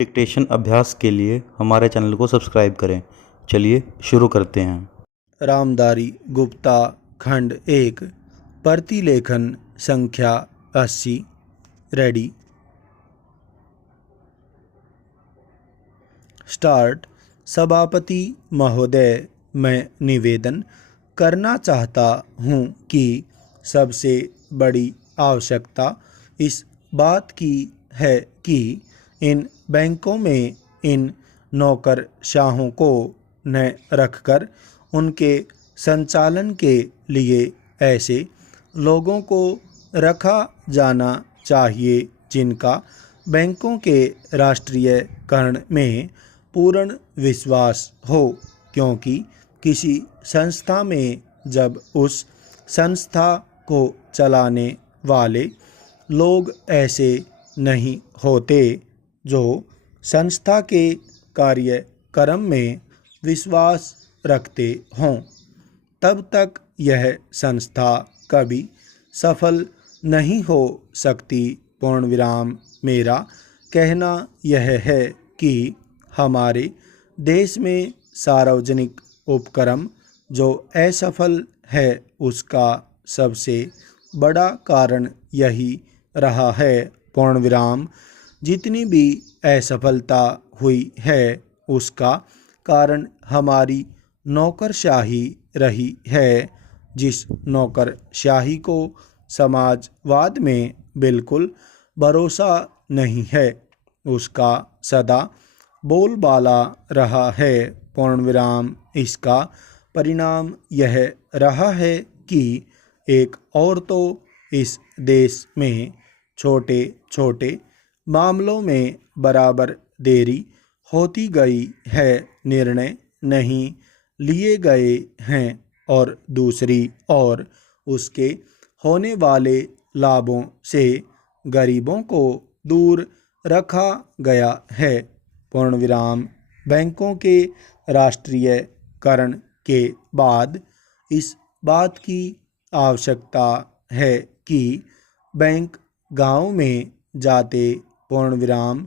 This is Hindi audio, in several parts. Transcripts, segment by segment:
डिक्टेशन अभ्यास के लिए हमारे चैनल को सब्सक्राइब करें। चलिए शुरू करते हैं। रामधारी गुप्ता खंड 1 प्रतिलेखन संख्या 80। Ready start. सभापति महोदय, मैं निवेदन करना चाहता हूँ कि सबसे बड़ी आवश्यकता इस बात की है कि इन बैंकों में इन नौकरशाहों को न रखकर उनके संचालन के लिए ऐसे लोगों को रखा जाना चाहिए जिनका बैंकों के राष्ट्रीयकरण में पूर्ण विश्वास हो, क्योंकि किसी संस्था में जब उस संस्था को चलाने वाले लोग ऐसे नहीं होते जो संस्था के कार्यक्रम में विश्वास रखते हों, तब तक यह संस्था कभी सफल नहीं हो सकती। पूर्णविराम। मेरा कहना यह है कि हमारे देश में सार्वजनिक उपक्रम जो असफल है उसका सबसे बड़ा कारण यही रहा है। पूर्णविराम। जितनी भी असफलता हुई है उसका कारण हमारी नौकरशाही रही है। जिस नौकरशाही को समाजवाद में बिल्कुल भरोसा नहीं है उसका सदा बोलबाला रहा है। पूर्णविराम। इसका परिणाम यह रहा है कि एक और तो इस देश में छोटे छोटे मामलों में बराबर देरी होती गई है, निर्णय नहीं लिए गए हैं, और दूसरी ओर उसके होने वाले लाभों से गरीबों को दूर रखा गया है। पूर्णविराम। बैंकों के राष्ट्रीयकरण के बाद इस बात की आवश्यकता है कि बैंक गांव में जाते। पूर्णविराम।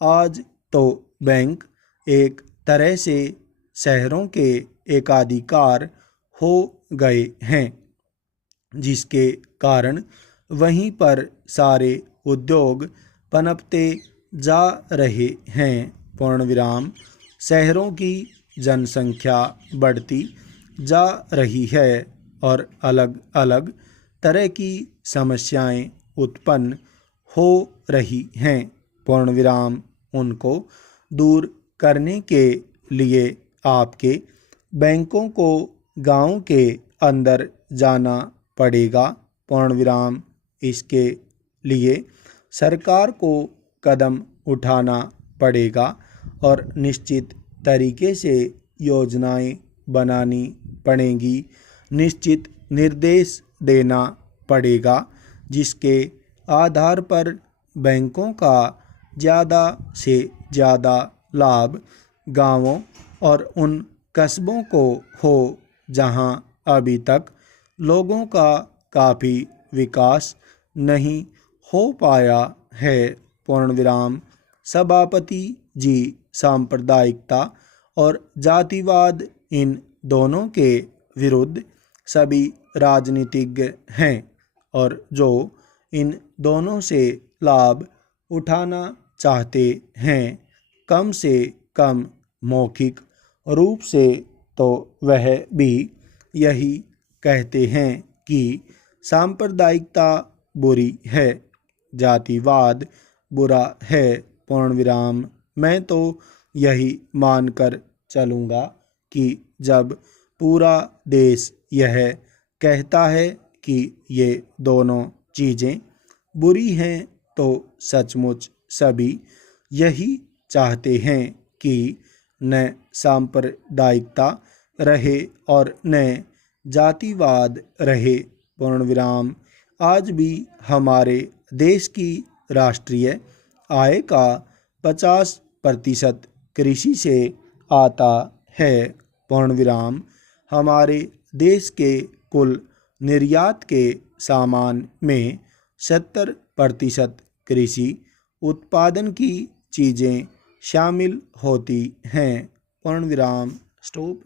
आज तो बैंक एक तरह से शहरों के एकाधिकार हो गए हैं, जिसके कारण वहीं पर सारे उद्योग पनपते जा रहे हैं। पूर्णविराम। शहरों की जनसंख्या बढ़ती जा रही है और अलग अलग तरह की समस्याएं उत्पन्न हो रही हैं। पूर्णविराम। उनको दूर करने के लिए आपके बैंकों को गांव के अंदर जाना पड़ेगा। पूर्णविराम। इसके लिए सरकार को कदम उठाना पड़ेगा और निश्चित तरीके से योजनाएं बनानी पड़ेंगी, निश्चित निर्देश देना पड़ेगा जिसके आधार पर बैंकों का ज़्यादा से ज़्यादा लाभ गांवों और उन कस्बों को हो जहां अभी तक लोगों का काफ़ी विकास नहीं हो पाया है। पूर्णविराम। सभापति जी, सांप्रदायिकता और जातिवाद इन दोनों के विरुद्ध सभी राजनीतिज्ञ हैं और जो इन दोनों से लाभ उठाना चाहते हैं, कम से कम मौखिक रूप से तो वह भी यही कहते हैं कि सांप्रदायिकता बुरी है, जातिवाद बुरा है। पूर्णविराम। मैं तो यही मानकर चलूँगा कि जब पूरा देश यह कहता है कि ये दोनों चीज़ें बुरी हैं तो सचमुच सभी यही चाहते हैं कि न सांप्रदायिकता रहे और न जातिवाद रहे। पूर्णविराम। आज भी हमारे देश की राष्ट्रीय आय का 50% कृषि से आता है। पूर्णविराम। हमारे देश के कुल निर्यात के सामान में 70% कृषि उत्पादन की चीज़ें शामिल होती हैं। पूर्ण विराम। स्टॉप।